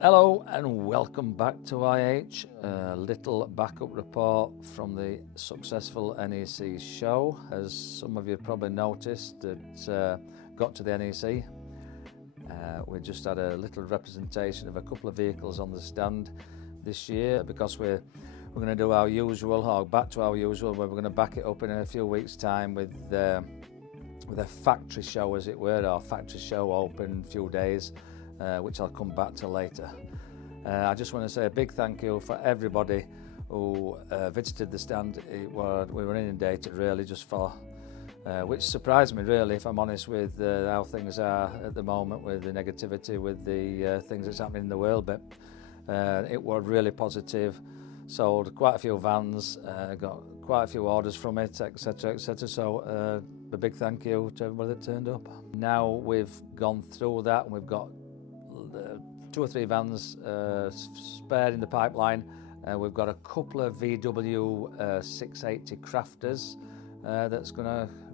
Hello and welcome back to IH. A little backup report from the successful NEC show. As some of you probably noticed, that got to the NEC. We just had a little representation of a couple of vehicles on the stand this year because we're going to do our usual, or back to our usual, where we're going to back it up in a few weeks' time with a factory show, as it were, our factory show open a few days. Which I'll come back to later. I just want to say a big thank you for everybody who visited the stand. We were inundated really, just for which surprised me really, if I'm honest, with how things are at the moment, with the negativity, with the things that's happening in the world. But it was really positive. Sold quite a few vans, got quite a few orders from it, etc, etc. So a big thank you to everybody that turned up. Now we've gone through that and we've got 2 or 3 vans spare in the pipeline. We've got a couple of VW 680 crafters that's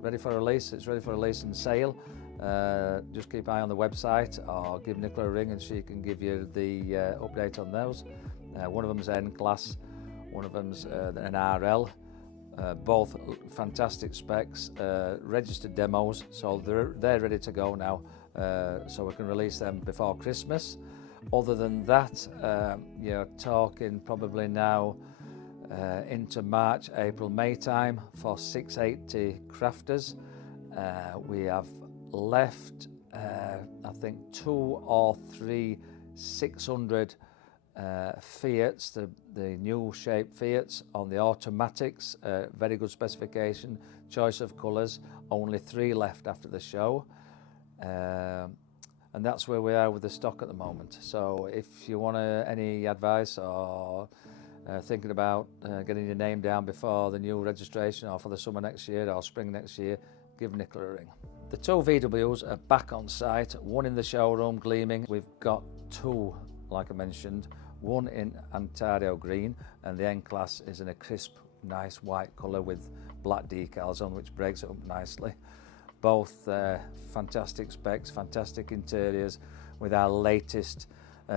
ready for release. It's ready for release and sale. Just keep an eye on the website or give Nicola a ring and she can give you the update on those. One of them's N-Class, one of them's an RL. Both fantastic specs, registered demos, so they're ready to go now. So we can release them before Christmas. Other than that, you're talking probably now into March, April, May time for 680 crafters. We have left, I think, 2 or 3 600 Fiats, the new shape Fiats on the automatics, very good specification, choice of colours, only 3 left after the show. And that's where we are with the stock at the moment. So if you want any advice or thinking about getting your name down before the new registration or for the summer next year or spring next year, give Nicola a ring. The 2 VWs are back on site, one in the showroom gleaming. We've got 2, like I mentioned, one in Ontario green and the N-Class is in a crisp, nice white colour with black decals on, which breaks it up nicely. Both fantastic specs, fantastic interiors with our latest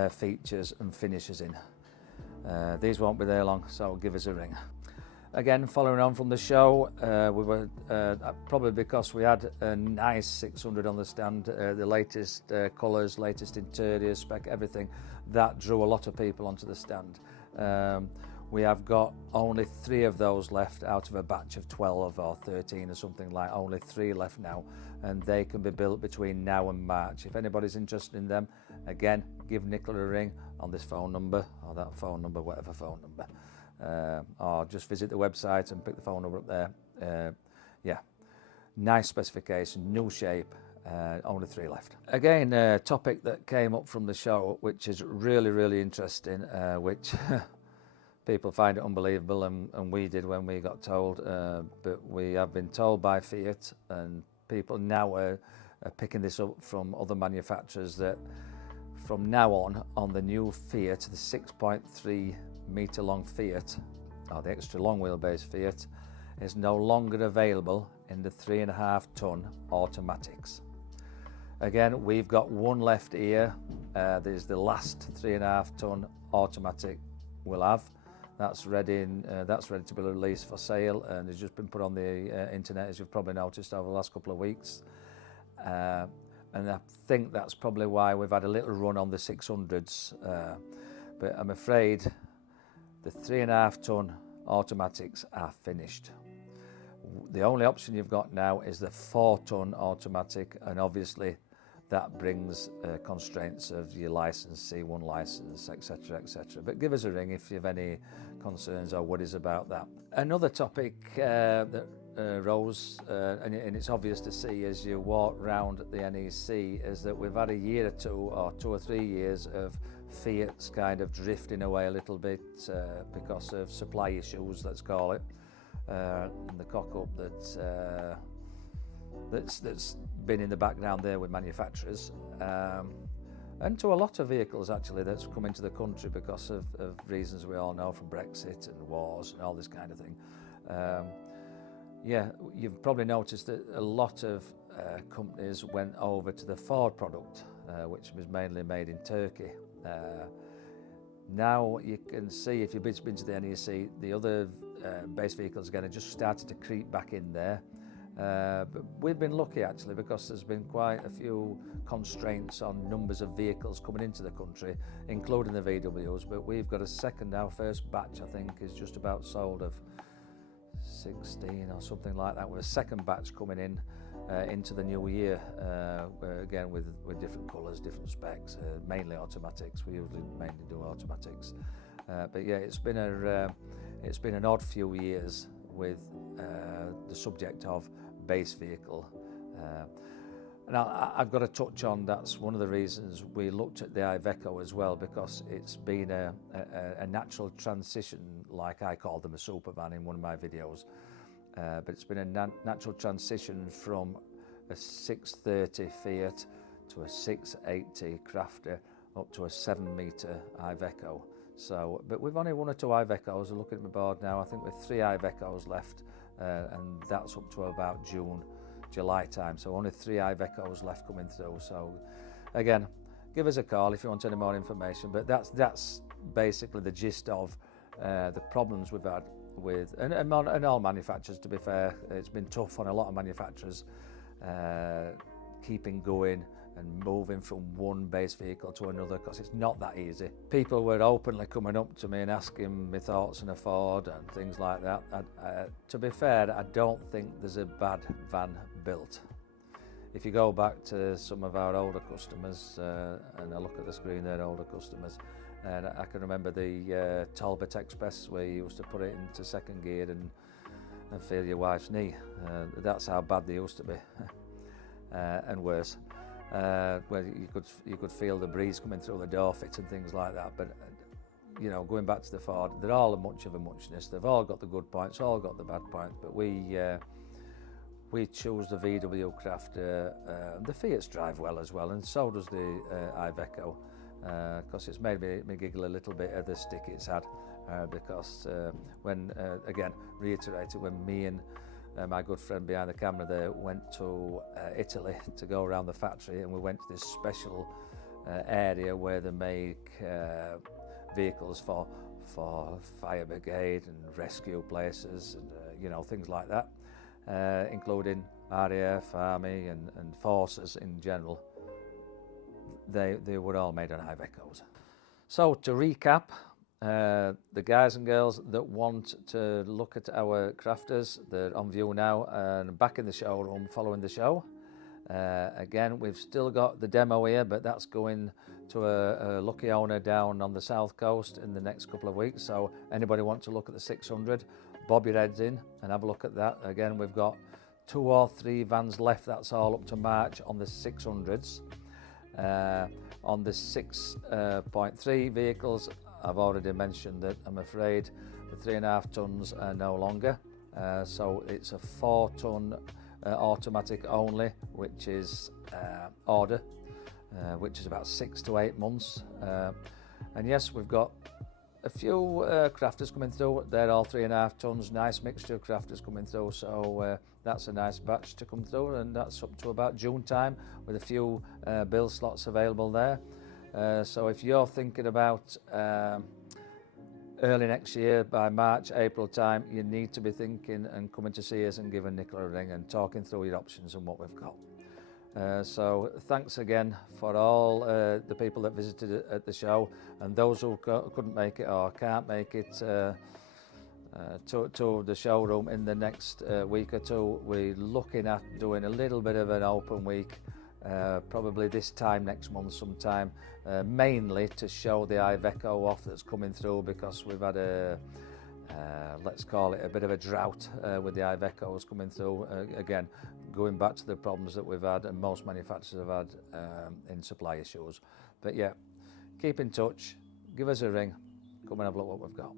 features and finishes in. These won't be there long, so give us a ring. Again, following on from the show, we were probably because we had a nice 600 on the stand, the latest colours, latest interiors, spec, everything, that drew a lot of people onto the stand. We have got only 3 of those left out of a batch of 12 or 13 or something like, only 3 left now, and they can be built between now and March. If anybody's interested in them, again, give Nicola a ring on this phone number or that phone number, whatever phone number, or just visit the website and pick the phone number up there. Yeah, nice specification, new shape, only 3 left. Again, a topic that came up from the show, which is really, really interesting, which people find it unbelievable, and we did when we got told, but we have been told by Fiat, and people now are picking this up from other manufacturers, that from now on the new Fiat, the 6.3 metre long Fiat, or the extra long wheelbase Fiat, is no longer available in the 3.5 tonne automatics. Again, we've got one left here. There's the last 3.5 tonne automatic we'll have. That's ready to be released for sale, and it's just been put on the internet, as you've probably noticed over the last couple of weeks. And I think that's probably why we've had a little run on the 600s. But I'm afraid the 3.5 tonne automatics are finished. The only option you've got now is the 4 tonne automatic, and obviously that brings constraints of your license, C1 license, etc, etc. But give us a ring if you have any concerns or worries about that. Another topic that rose, and it's obvious to see as you walk round the NEC, is that we've had a year or 2 or 2 or 3 years of Fiat's kind of drifting away a little bit because of supply issues, let's call it, and the cock-up that's been in the background there with manufacturers, and to a lot of vehicles actually that's come into the country because of reasons we all know, from Brexit and wars and all this kind of thing. Yeah, you've probably noticed that a lot of companies went over to the Ford product, which was mainly made in Turkey, Now you can see, if you've been to the NEC, the other base vehicles again are just started to creep back in there. But we've been lucky actually, because there's been quite a few constraints on numbers of vehicles coming into the country, including the VWs, but we've got a second, our first batch I think is just about sold of 16 or something like that, with a second batch coming in into the new year, again with different colours, different specs, mainly automatics. We usually mainly do automatics, but yeah, it's been an odd few years with the subject of base vehicle. Now I've got to touch on, that's one of the reasons we looked at the Iveco as well, because it's been a natural transition, like I call them a super van in one of my videos. But it's been a natural transition from a 630 Fiat to a 680 Crafter up to a 7-metre Iveco. So, but we've only 1 or 2 Ivecos. I'm looking at my board now. I think we've 3 Ivecos left, and that's up to about June, July time. So only 3 Ivecos left coming through. So again, give us a call if you want any more information. But that's basically the gist of the problems we've had with, and all manufacturers, to be fair. It's been tough on a lot of manufacturers, keeping going and moving from one base vehicle to another, because it's not that easy. People were openly coming up to me and asking me thoughts on a Ford and things like that. To be fair, I don't think there's a bad van built. If you go back to some of our older customers, and I look at the screen there, older customers, and I can remember the Talbot Express where you used to put it into second gear and feel your wife's knee. That's how bad they used to be, and worse. Where you could feel the breeze coming through the door fit and things like that. But you know, going back to the Ford, they're all much of a muchness. They've all got the good points, all got the bad points. But we choose the VW Crafter. The Fiats drive well as well, and so does the Iveco, because it's made me giggle a little bit at the stick it's had, because when again reiterated, when me and my good friend behind the camera there went to Italy to go around the factory, and we went to this special area where they make vehicles for fire brigade and rescue places, and you know, things like that, including RAF, Army and forces in general. They were all made on Ivecos. So to recap, the guys and girls that want to look at our crafters, they're on view now and back in the showroom following the show. Again, we've still got the demo here, but that's going to a lucky owner down on the south coast in the next couple of weeks. So anybody want to look at the 600, bob your heads in and have a look at that. Again, we've got 2 or 3 vans left. That's all up to March on the 600s. On the 6.3 vehicles, I've already mentioned that I'm afraid the 3.5 tons are no longer. So it's a 4-ton automatic only, which is order, which is about 6 to 8 months. And yes, we've got a few crafters coming through. They're all 3.5 tons, nice mixture of crafters coming through. So that's a nice batch to come through, and that's up to about June time with a few build slots available there. So if you're thinking about early next year, by March, April time, you need to be thinking and coming to see us and giving Nicola a ring and talking through your options and what we've got. So thanks again for all the people that visited at the show, and those who couldn't make it or can't make it to the showroom in the next week or two. We're looking at doing a little bit of an open week, probably this time next month sometime, mainly to show the Iveco off that's coming through, because we've had a let's call it a bit of a drought with the Ivecos coming through, again going back to the problems that we've had and most manufacturers have had in supply issues. But yeah, keep in touch, give us a ring, come and have a look what we've got.